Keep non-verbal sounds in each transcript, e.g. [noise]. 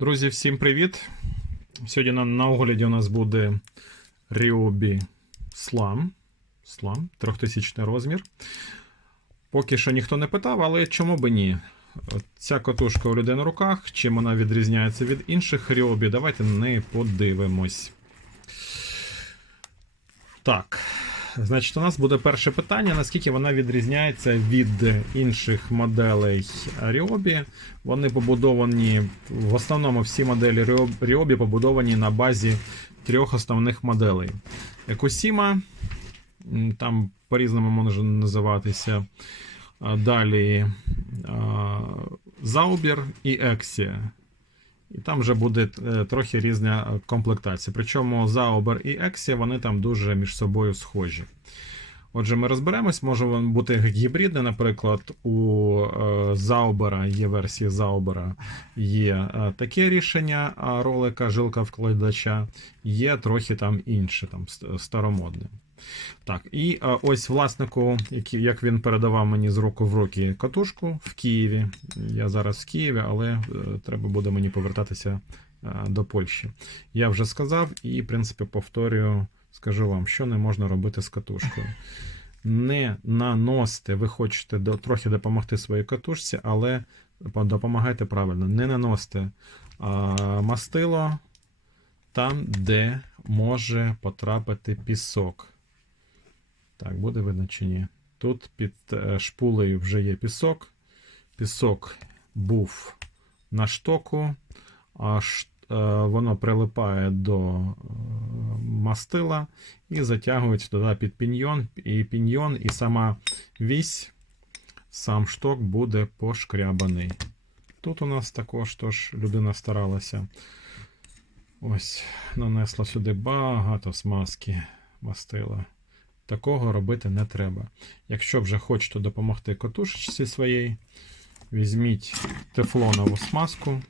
Друзі, всім привіт! Сьогодні на, на огляді у нас буде Ryobi Slam. Slam, 3000 розмір. Поки що ніхто не питав, але чому би ні? Ця катушка у людей на руках. Чим вона відрізняється від інших Ryobi? Давайте неї подивимось. Так. Значить, у нас буде перше питання: наскільки вона відрізняється від інших моделей Ryobi. Вони побудовані, в основному всі моделі Ryobi побудовані на базі трьох основних моделей. Екусіма, там по-різному може називатися. Далі Заубер і Ексія. І там вже буде е, трохи різна комплектація. Причому Заубер і Ексі вони там дуже між собою схожі. Отже, ми розберемось, може він бути гібридний, наприклад, у е, Заубера, є версії Заубера, є е, таке рішення ролика, жилка вкладача, є трохи там інше, там старомодне. Так, і ось власнику, як він передавав мені з року в роки катушку в Києві. Я зараз в Києві, але е, треба буде мені повертатися е, до Польщі. Я вже сказав і, в принципі, повторюю, скажу вам, що не можна робити з катушкою. Не наносите, ви хочете до, трохи допомогти своїй катушці, але допомагайте правильно. Не наносите а, мастило там, де може потрапити пісок. Так, буде видно чи ні. Тут під е, шпулею вже є пісок. Пісок був на штоку, а е, воно прилипає до е, мастила і затягується туди під піньйон, і піньйон, і сама вісь, сам шток буде пошкрябаний. Тут у нас також тож людина старалася. Ось, нанесла сюди багато смазки мастила. Такого робити не треба. Якщо вже хочете допомогти катушечці своїй, візьміть тефлонову смазку,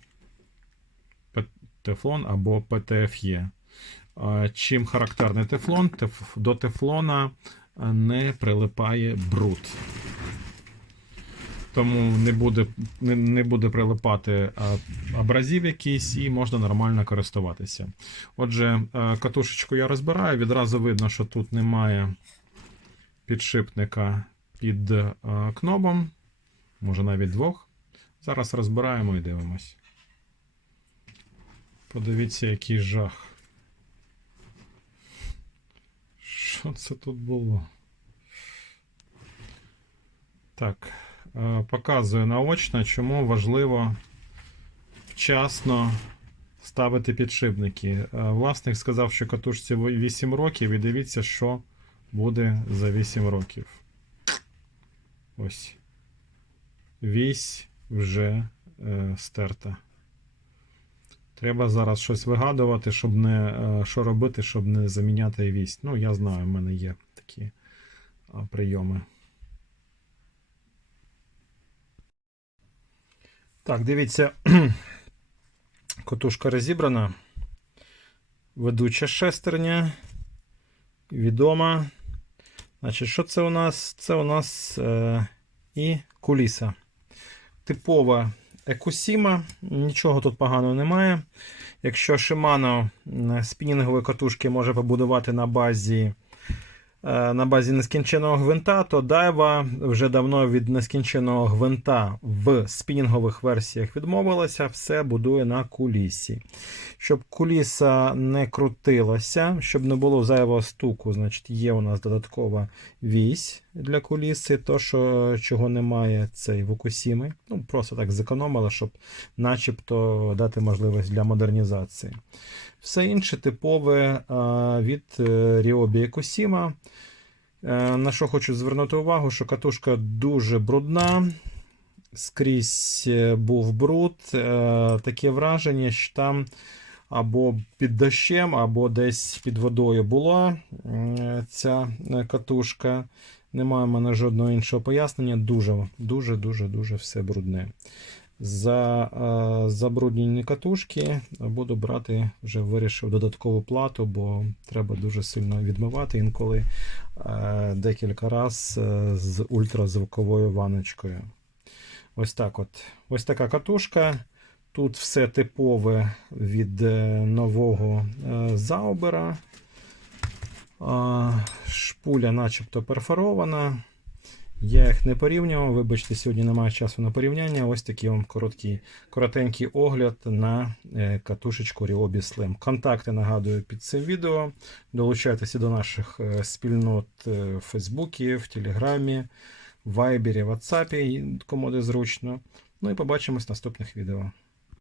тефлон або ПТФЄ. Чим характерний тефлон, до тефлона не прилипає бруд тому не буде не, буде прилипати абразів якийсь і можна нормально користуватися. Отже, катушечку я розбираю, відразу видно, що тут немає підшипника під кнобом, може навіть двох. Зараз розбираємо і дивимось. Подивіться, який жах. Що це тут було? Так. Е, показую наочно, чому важливо вчасно ставити підшипники. Е, власник сказав, що катушці 8 років, і дивіться, що буде за 8 років. Ось. Вісь вже е, стерта. Треба зараз щось вигадувати, щоб не, е, що робити, щоб не заміняти вісь. Ну, я знаю, в мене є такі прийоми. Так, дивіться, [clears throat] котушка розібрана. Ведуча шестерня. Відома. Значить, що це у нас? Це у нас е, і куліса. Типова екусіма, нічого тут поганого немає. Якщо Shimano е, спінінгові катушки може побудувати на базі на базі нескінченого гвинта, то Дайва вже давно від нескінченого гвинта в спінінгових версіях відмовилася, все будує на кулісі. Щоб куліса не крутилася, щоб не було зайвого стуку, значить є у нас додаткова вісь для куліси. То, що чого немає, це в Окусіми. Ну, Просто так зекономили, щоб начебто дати можливість для модернізації. Все інше типове від е, Ecosima. Е, на що хочу звернути увагу, що катушка дуже брудна. Скрізь е, був бруд. Таке враження, що там або під дощем, або десь під водою була ця катушка. Немає в мене жодного іншого пояснення. Дуже-дуже дуже дуже все брудне. За е, забруднені катушки буду брати, вже вирішив додаткову плату, бо треба дуже сильно відмивати інколи е, декілька разів е, з ультразвуковою ваночкою. Ось так от. Ось така катушка. Тут все типове від нового заобера. Шпуля начебто перфорована. Я їх не порівнював. Вибачте, сьогодні немає часу на порівняння. Ось такий вам короткий, коротенький огляд на е, катушечку Ryobi Slim. Контакти нагадую під цим відео. Долучайтеся до наших е, спільнот е, в Фейсбуці, в Телеграмі, в Вайбері, WhatsApp, кому де зручно. Ну і побачимось в наступних відео.